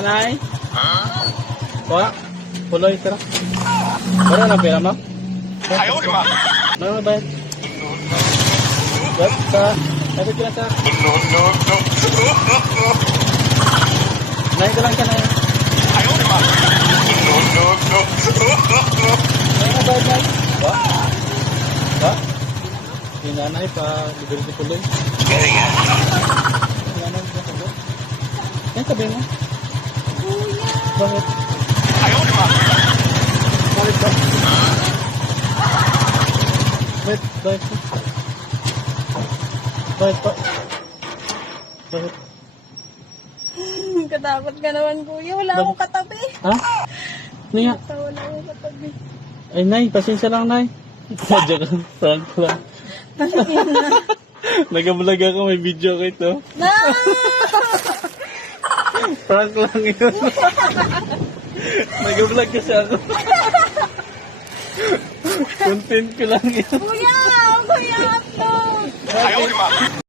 Anay? Kuha? Puloy, tara. Wala na pera mo? Ano ba bayad? Wala ka. Sabi ko lang ka. Nahin ko lang ka na yun. Ano na bayad na yun? Kuha? Kuha? Yung nanay pa, libre si puloy. Yung nanay pa puloy. Yan sabi mo? Bakit? Bakit ba? Bakit? Bakit? Bakit pa? Bakit? Katakot ka naman, kuya. Wala akong katabi. Ha? Ano nga? Wala akong katabi. Ay, Nay, pasensya lang, Nay. Sadya ka, prank lang. Pasigyan na. Nag-vlog ako, may video ko ito. Na! Prank lang yun. Nag-vlog kasi ako. Content ko lang yun. Kuya! Kuya! Upload!